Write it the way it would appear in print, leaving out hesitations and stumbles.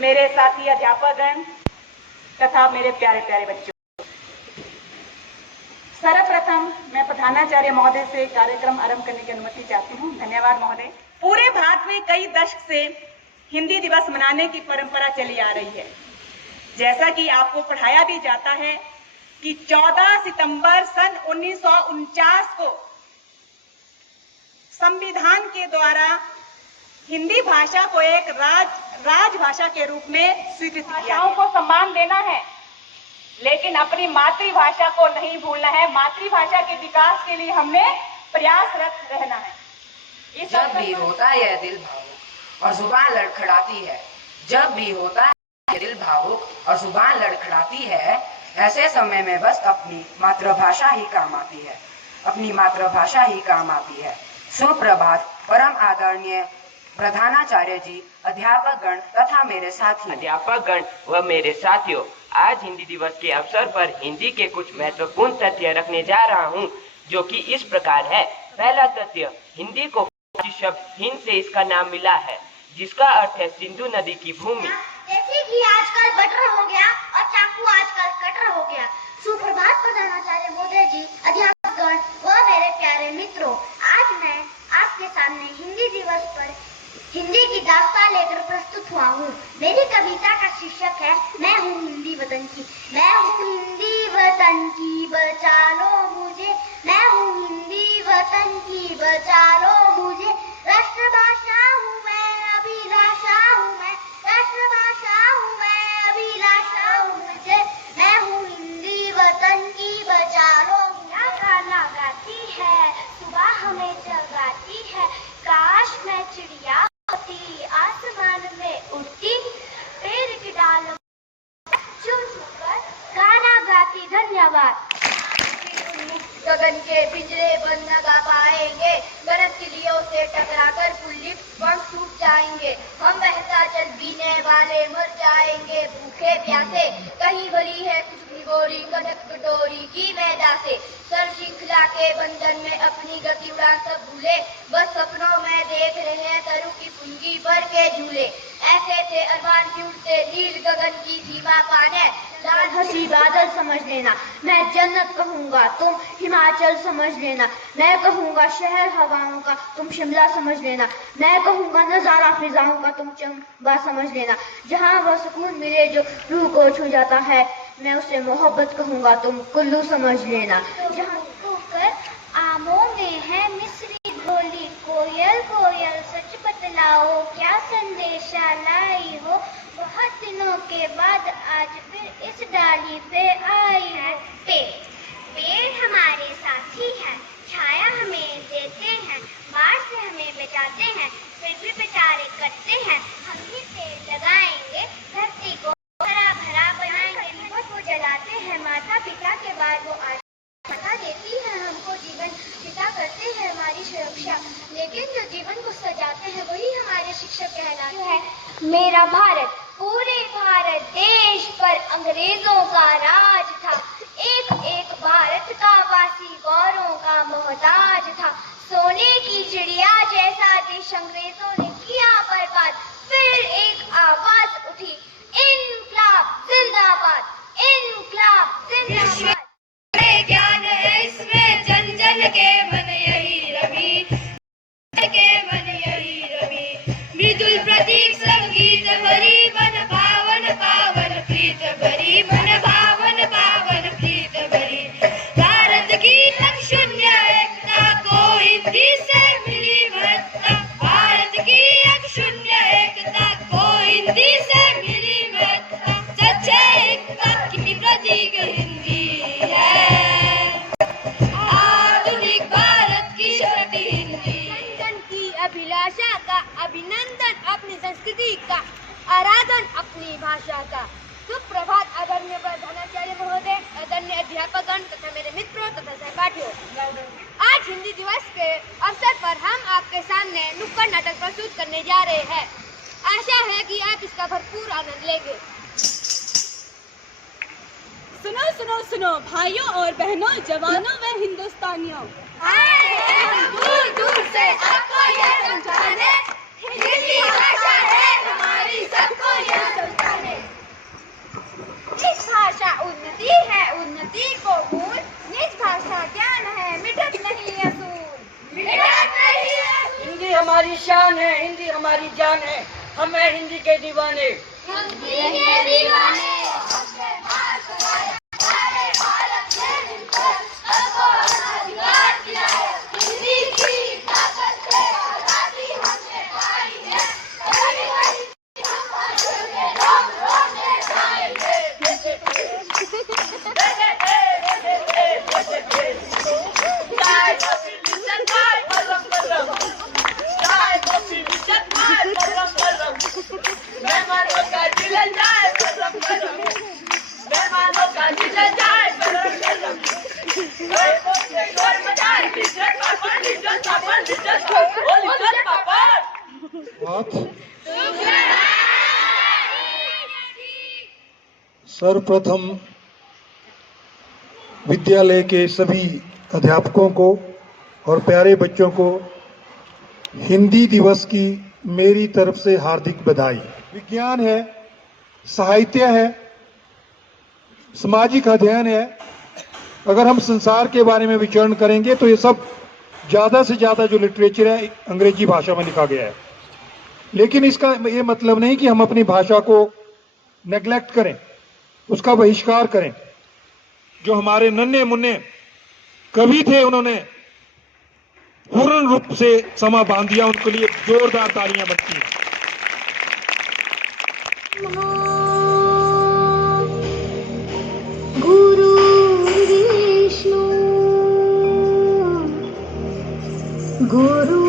मेरे साथी अध्यापकगण तथा मेरे प्यारे प्यारे बच्चों, सर्वप्रथम मैं प्रधानाचार्य महोदय से कार्यक्रम आरंभ करने की अनुमति चाहती हूँ। धन्यवाद महोदय। पूरे भारत में कई दशक से हिंदी दिवस मनाने की परंपरा चली आ रही है। जैसा कि आपको पढ़ाया भी जाता है कि 14 सितंबर सन 1949 को संविधान के द्वारा हिंदी भाषा को एक राजभाषा के रूप में स्वीकृत किया। भाषाओं को सम्मान देना है, लेकिन अपनी मातृभाषा को नहीं भूलना है। मातृभाषा के विकास के लिए हमने प्रयासरत रहना है। जब भी होता है दिल भावुक और जुबान लड़खड़ाती है, जब भी होता है दिल भावुक और जुबान लड़खड़ाती है, ऐसे समय में बस अपनी मातृभाषा ही काम आती है, अपनी मातृभाषा ही काम आती है। सुप्रभात परम आदरणीय प्रधानाचार्य जी, अध्यापक गण तथा मेरे साथी अध्यापक गण व मेरे साथियों, आज हिंदी दिवस के अवसर पर हिंदी के कुछ महत्वपूर्ण तथ्य रखने जा रहा हूं, जो कि इस प्रकार है। पहला तथ्य, हिंदी को शब्द हिंद से इसका नाम मिला है, जिसका अर्थ है सिंधु नदी की भूमि। जैसे कि आजकल बटर हो गया और चाकू आजकल कटर हो गया। सुप्रभात प्रधानाचार्य महोदय जी, अध्यापकगण व मेरे प्यारे मित्रों, आज मैं आपके सामने हिंदी दिवस पर हिंदी की दास्तान लेकर प्रस्तुत हुआ हूँ। मेरी कविता का शीर्षक है मैं हूँ हिंदी वतन की। मैं हूँ हिंदी वतन की, बचा लो मुझे। मैं हूँ हिंदी वतन की, बचा लो मुझे। राष्ट्रभाषा हूँ मैं, अभिलाषा हूँ मैं। राष्ट्रभाषा हूँ मैं, अभिलाषा हूँ मुझे। मैं हूँ हिंदी वतन की, बचा लो मुझे। गाना गाती है, सुबह हमें जगाती है। काश मैं चिड़िया होती, आसमान में उड़ती, पेड़ की डाल चुनकर गाना गाती। धन्यवाद। गगन के पिंजरे बंद न गा पाएंगे, गरज तिलियों से टकराकर फुल्ली पंख टूट जाएंगे। हम बहता जल पीने वाले मर जाएंगे भूखे प्यासे। कहीं भरी है कुछ भिगोरी कनक कटोरी की मैदा से। सर श्रृंखला के बंधन में अपनी गति उड़ान सब भूले, बस सपनों में देख रहे हैं तरु की पुंगी पर के झूले। ऐसे थे अरमान की उड़ते नील गगन की सीमा पाने। लाल हंसी बादल समझ लेना, मैं जन्नत कहूँगा तुम हिमाचल समझ लेना। मैं कहूँगा शहर हवाओं का, तुम शिमला समझ लेना। मैं कहूँगा नजारा फिजाओं का, तुम चंबा समझ लेना। जहाँ वह सुकून मिले जो रूह को छू जाता है, मैं उसे मोहब्बत कहूँगा, तुम कुल्लू समझ लेना। जहाँ आमों में है मिस्री बोली, कोयल कोयल सच बतलाओ क्या संदेशा लाई हो। बहुत दिनों के बाद आज फिर इस डाली पे आई है। पेड़ हमारे साथी हैं, छाया हमें देते हैं, बाढ़ से हमें बचाते हैं, फिर भी बेचारे करते हैं। हम ही पेड़ लगाएंगे, धरती को हरा भरा बनाएंगे। मोहब्बत को जलाते हैं माता पिता के बाद, वो आज बता देती है हमको, जीवन पिता करते हैं हमारी सुरक्षा, लेकिन जो जीवन को सजाते हैं वही हमारे शिक्षक कहलाते हैं। मेरा भारत, पूरे भारत देश पर अंग्रेजों का राज था। एक एक भारत का वासी गौरों का मोहताज था। सोने की चिड़िया जैसा देश अंग्रेजों ने किया बर्बाद। फिर एक आवाज उठी, इनकलाब जिंदाबाद, इनकलाब जिंदाबाद। ज्ञान है इसमें जन जन के मन यही रवि, के मन यही रवि। मृदुल प्रतीक संगीत भरी मन पावन पावन प्रीत भरी, मन पावन पावन प्रीत भरी। भारत की लक्ष्य शून्य एकता को हिंदी से मिली महत्ता। भारत की एक शून्य एकता को हिंदी से मिली महत्ता। सच्चे एकता की प्रतीक हिंदी है, आधुनिक भारत की शक्ति हिंदी। जन की अभिलाषा का अभिनंदन, अपनी संस्कृति का आराधन, अपनी भाषा का। सुप्रभात आदरणीय प्रधानाचार्य महोदय, आदरणीय अध्यापकगण तथा मेरे मित्रों तथा सहपाठियों। आज हिंदी दिवस के अवसर पर हम आपके सामने नुक्कड़ नाटक प्रस्तुत करने जा रहे हैं। आशा है कि आप इसका भरपूर आनंद लेंगे। सुनो सुनो सुनो भाइयों और बहनों, जवानों व हिंदुस्तानियों, आए हैं हम दूर दूर से आपको ये समझाने, हिंदी भाषा है हमारी सबको ये हमारी शान है, हिंदी हमारी जान है, हम हैं हिंदी के दीवाने। सर्वप्रथम विद्यालय के सभी अध्यापकों को और प्यारे बच्चों को हिंदी दिवस की मेरी तरफ से हार्दिक बधाई। विज्ञान है, साहित्य है, सामाजिक अध्ययन है। अगर हम संसार के बारे में विचरण करेंगे तो ये सब ज़्यादा से ज़्यादा जो लिटरेचर है अंग्रेजी भाषा में लिखा गया है। लेकिन इसका ये मतलब नहीं कि हम अपनी भाषा को नेग्लेक्ट करें, उसका बहिष्कार करें। जो हमारे नन्हे मुन्ने कवि थे उन्होंने पूर्ण रूप से समा बांध दिया, उनके लिए जोरदार तालियां बनती हैं। गुरु विष्णु गुरु